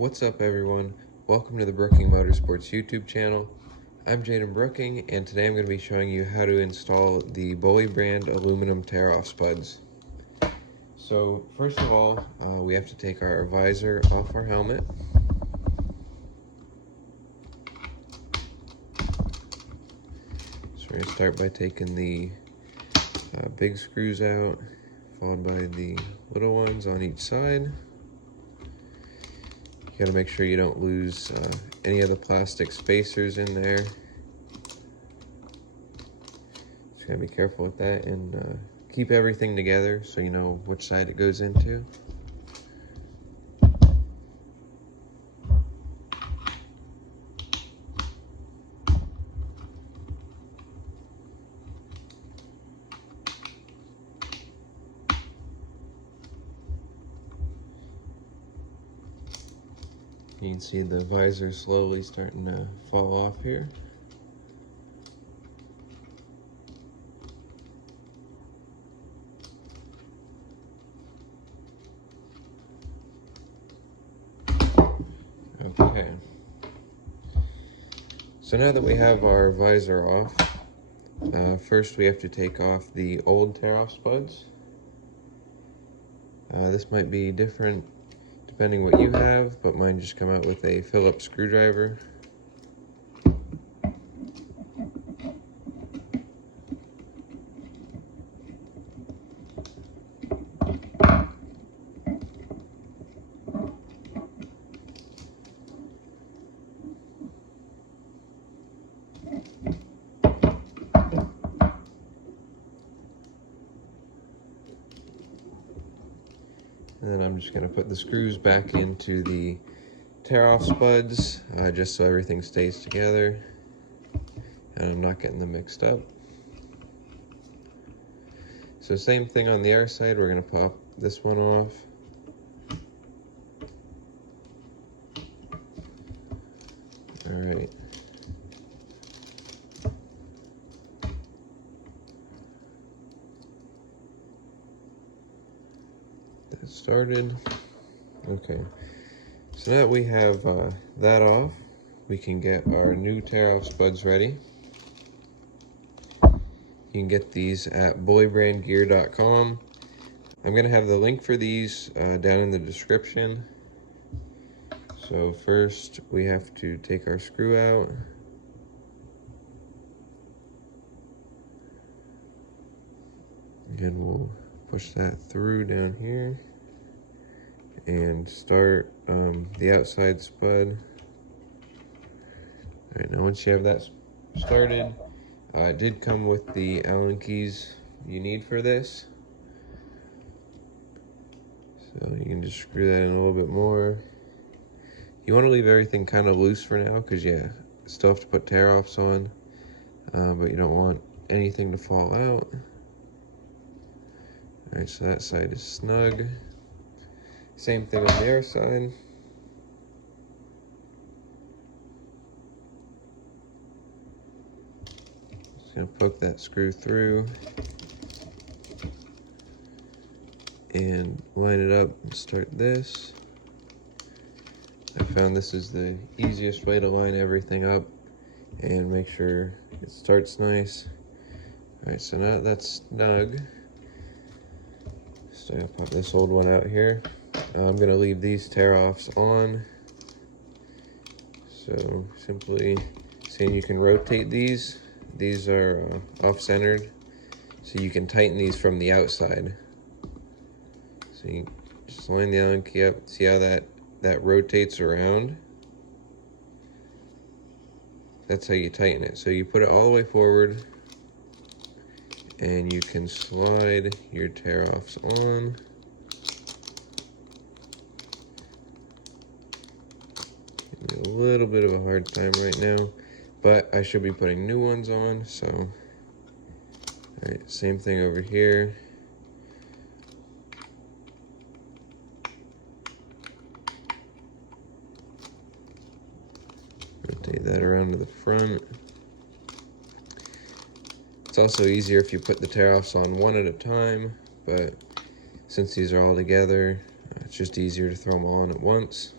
What's up everyone? Welcome to the Brooking Motorsports YouTube channel. I'm Jaden Brooking, and today I'm going to be showing you how to install the BullyBrand aluminum tear-off spuds. So first of all, we have to take our visor off our helmet. So we're going to start by taking the big screws out, followed by the little ones on each side. You gotta make sure you don't lose any of the plastic spacers in there. Just gotta be careful with that and keep everything together so you know which side it goes into. You can see the visor slowly starting to fall off here. Okay. So now that we have our visor off, first we have to take off the old tear-off spuds. This might be different depending what you have, but mine just come out with a Phillips screwdriver. And then I'm just going to put the screws back into the tear-off spuds, just so everything stays together and I'm not getting them mixed up. So same thing on the other side, we're going to pop this one off. Alright. That started. Okay. So now that we have that off, we can get our new tear-off spuds ready. You can get these at bullybrandgear.com. I'm going to have the link for these down in the description. So first we have to take our screw out. And we'll push that through down here and start the outside spud. All right, now once you have that started, it did come with the Allen keys you need for this. So you can just screw that in a little bit more. You want to leave everything kind of loose for now because you still have to put tear-offs on, but you don't want anything to fall out. All right, so that side is snug. Same thing on the other side. Just gonna poke that screw through and line it up and start this. I found this is the easiest way to line everything up and make sure it starts nice. All right, so now that's snug. So I'm gonna pop this old one out here. I'm gonna leave these tear-offs on. So simply saying you can rotate these. These are off-centered, so you can tighten these from the outside. So you just line the Allen key up. See how that rotates around? That's how you tighten it. So you put it all the way forward, and you can slide your tear-offs on. A little bit of a hard time right now, but I should be putting new ones on. So all right, same thing over here. Rotate that around to the front. It's also easier if you put the tear-offs on one at a time, but since these are all together, it's just easier to throw them all on at once.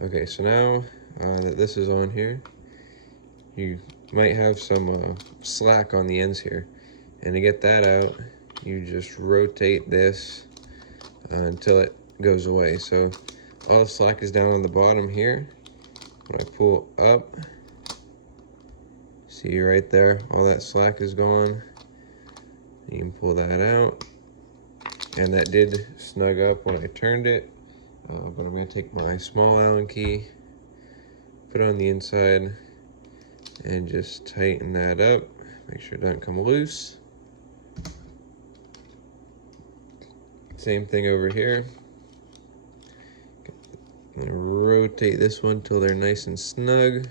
Okay, so now that this is on here, you might have some slack on the ends here. And to get that out, you just rotate this until it goes away. So all the slack is down on the bottom here. When I pull up, see right there, all that slack is gone. You can pull that out. And that did snug up when I turned it. But I'm going to take my small Allen key, put it on the inside, and just tighten that up. Make sure it doesn't come loose. Same thing over here. I'm gonna rotate this one till they're nice and snug.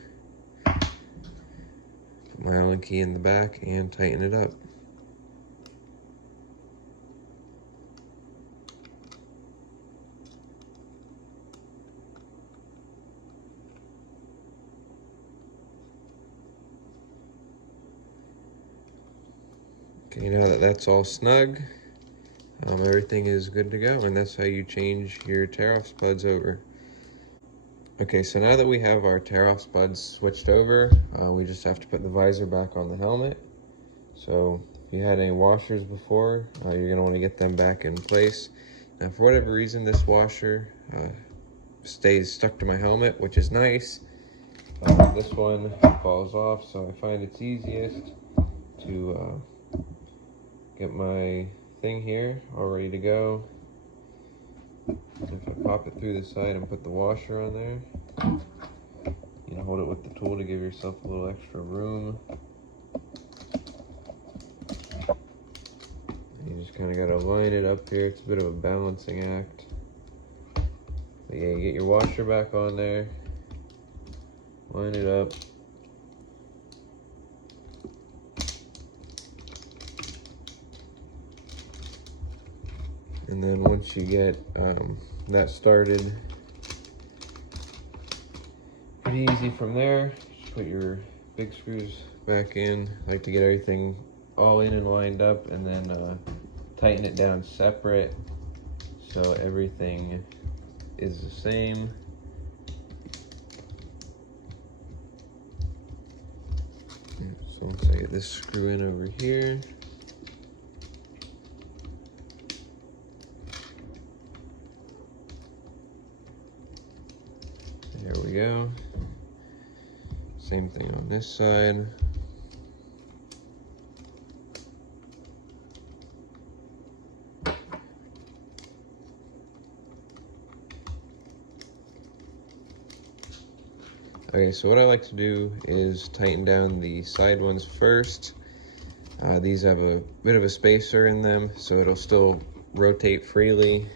Put my Allen key in the back and tighten it up. Okay, now that that's all snug, everything is good to go, and that's how you change your tear-off spuds over. Okay, so now that we have our tear-off spuds switched over, we just have to put the visor back on the helmet. So if you had any washers before, you're going to want to get them back in place. Now, for whatever reason, this washer stays stuck to my helmet, which is nice. This one falls off, so I find it's easiest to get my thing here all ready to go. If I pop it through the side and put the washer on there, you can hold it with the tool to give yourself a little extra room. You just kind of got to line it up here. It's a bit of a balancing act. But yeah, you get your washer back on there, line it up. And then once you get that started, pretty easy from there. Just put your big screws back in. I like to get everything all in and lined up, and then tighten it down separate so everything is the same. So once I get this screw in over here, there we go. Same thing on this side. Okay, so what I like to do is tighten down the side ones first. These have a bit of a spacer in them, so it'll still rotate freely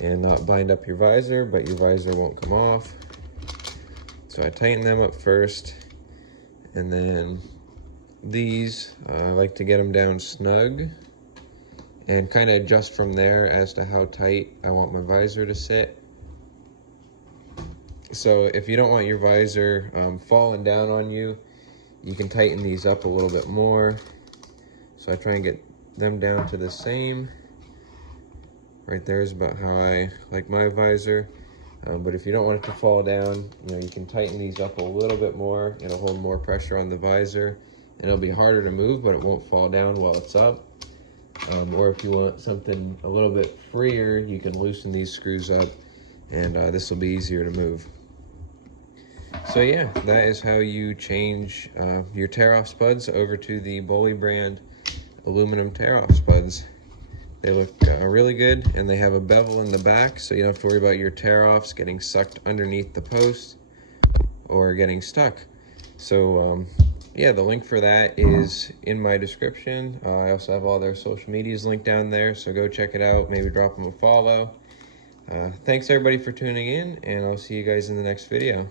and not bind up your visor, but your visor won't come off. So I tighten them up first, and then these, I like to get them down snug and kind of adjust from there as to how tight I want my visor to sit. So if you don't want your visor falling down on you, you can tighten these up a little bit more. So I try and get them down to the same. Right there is about how I like my visor. But if you don't want it to fall down, you can tighten these up a little bit more. It'll hold more pressure on the visor, and it'll be harder to move, but it won't fall down while it's up. Or if you want something a little bit freer, you can loosen these screws up, and this will be easier to move. So yeah, that is how you change your tear-off spuds over to the BullyBrand aluminum tear-off spuds. They look really good, and they have a bevel in the back, so you don't have to worry about your tear-offs getting sucked underneath the post or getting stuck. So yeah, the link for that is in my description. I also have all their social medias linked down there, so go check it out. Maybe drop them a follow. Thanks everybody for tuning in, and I'll see you guys in the next video.